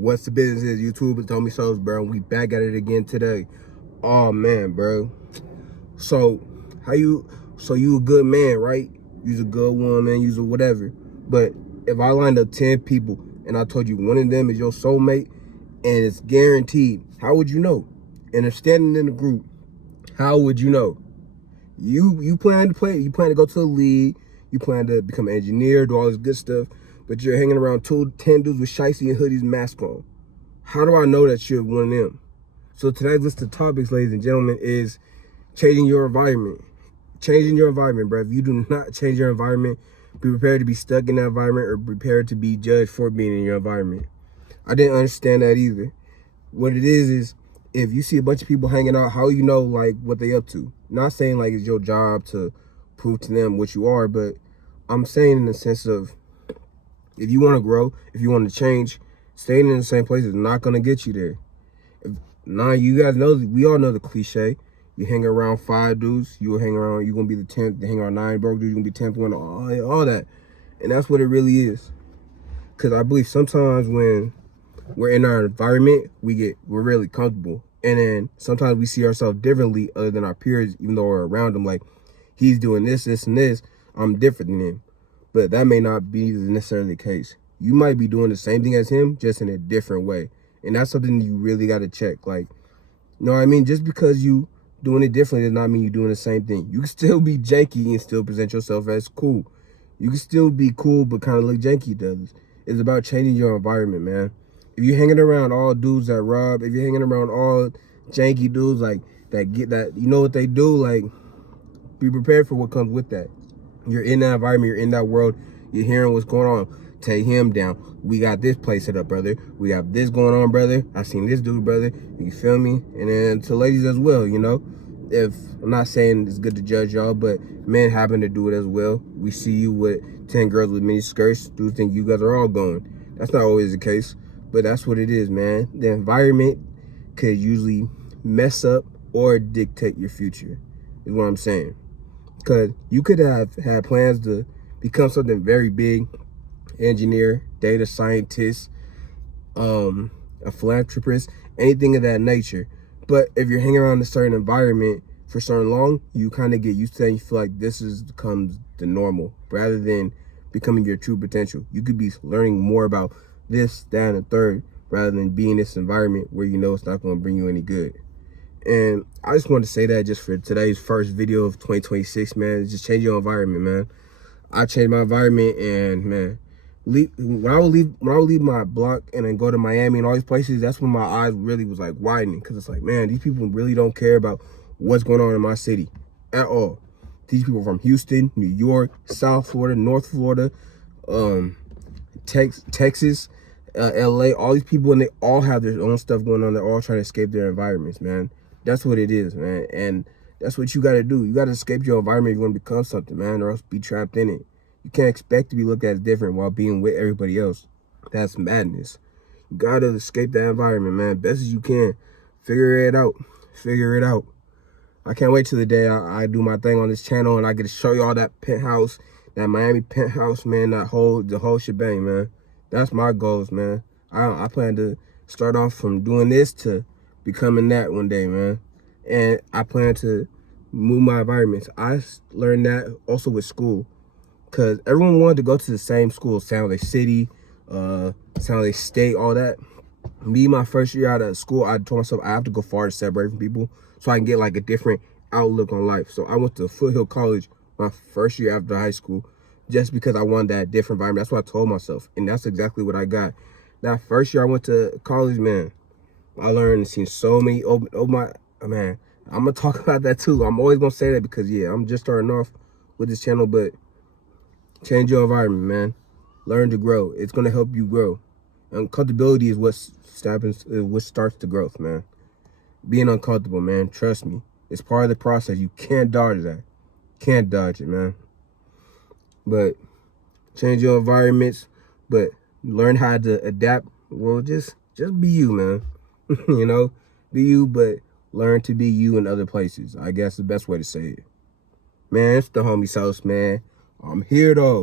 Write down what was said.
What's the business, YouTube? It's Homie Souls, bro. We back at it again today. Oh man, bro. So you a good man, right? You's a good woman, you's a whatever. But if I lined up 10 people and I told you one of them is your soulmate and it's guaranteed, how would you know? And if standing in the group, how would you know? You plan to play, you plan to go to the league, you plan to become an engineer, do all this good stuff, but you're hanging around 10 dudes with shiesty and hoodies mask on. How do I know that you're one of them? So today's list of topics, ladies and gentlemen, is changing your environment. Changing your environment, bro. If you do not change your environment, be prepared to be stuck in that environment or prepared to be judged for being in your environment. I didn't understand that either. What it is if you see a bunch of people hanging out, how you know like what they up to? Not saying like it's your job to prove to them what you are, but I'm saying in the sense of if you want to grow, if you want to change, staying in the same place is not going to get you there. You guys know, we all know the cliche. You hang around 5 dudes, you're going to be the 10th, hang around 9 broke dudes, you're going to be 10th one, all that. And that's what it really is. Because I believe sometimes when we're in our environment, we're really comfortable. And then sometimes we see ourselves differently other than our peers, even though we're around them. Like, he's doing this, this, and this. I'm different than him. But that may not be necessarily the case. You might be doing the same thing as him, just in a different way. And that's something you really got to check. Like, you know what I mean? Just because you doing it differently does not mean you're doing the same thing. You can still be janky and still present yourself as cool. You can still be cool, but kind of look janky to others. It's about changing your environment, man. If you're hanging around all dudes that rob, if you're hanging around all janky dudes like that you know what they do, like, be prepared for what comes with that. You're in that environment, you're in that world, you're hearing what's going on. Take him down. We got this place set up, brother. We got this going on, brother. I seen this dude, brother. You feel me? And then to ladies as well, you know. If I'm not saying it's good to judge y'all, but men happen to do it as well. We see you with 10 girls with mini skirts. Dudes think you guys are all going. That's not always the case, but that's what it is, man. The environment could usually mess up or dictate your future, is what I'm saying. Because you could have had plans to become something very big, engineer, data scientist, a philanthropist, anything of that nature. But if you're hanging around a certain environment for so long, you kind of get used to it and you feel like this becomes the normal rather than becoming your true potential. You could be learning more about this, that, and the third rather than being in this environment where you know it's not going to bring you any good. And I just wanted to say that just for today's first video of 2026, man. Just change your environment, man. I changed my environment, and man, when I would leave my block and then go to Miami and all these places, that's when my eyes really was like widening, because it's like, man, these people really don't care about what's going on in my city at all. These people from Houston, New York, South Florida, North Florida, Texas, LA, all these people, and they all have their own stuff going on. They're all trying to escape their environments, man. That's what it is, man. And that's what you got to do. You got to escape your environment if you want to become something, man, or else be trapped in it. You can't expect to be looked at as different while being with everybody else. That's madness. You got to escape that environment, man, best as you can. Figure it out. Figure it out. I can't wait till the day I do my thing on this channel and I get to show you all that penthouse, that Miami penthouse, man, the whole shebang, man. That's my goals, man. I plan to start off from doing this to becoming that one day, man. And I plan to move my environments. I learned that also with school, because everyone wanted to go to the same school, San Jose City, San Jose State, all that. Me, my first year out of school, I told myself I have to go far to separate from people so I can get like a different outlook on life. So I went to Foothill College my first year after high school just because I wanted that different environment. That's what I told myself, and that's exactly what I got. That first year I went to college, man, I learned and seen so many man, I'm going to talk about that too. I'm always going to say that because, yeah, I'm just starting off with this channel, but change your environment, man. Learn to grow. It's going to help you grow. And comfortability is what starts the growth, man. Being uncomfortable, man. Trust me. It's part of the process. You can't dodge that. Can't dodge it, man. But change your environments, but learn how to adapt. Well, just be you, man. You know, be you, but learn to be you in other places. I guess the best way to say it. Man, it's the Homie Souls, man. I'm here, though.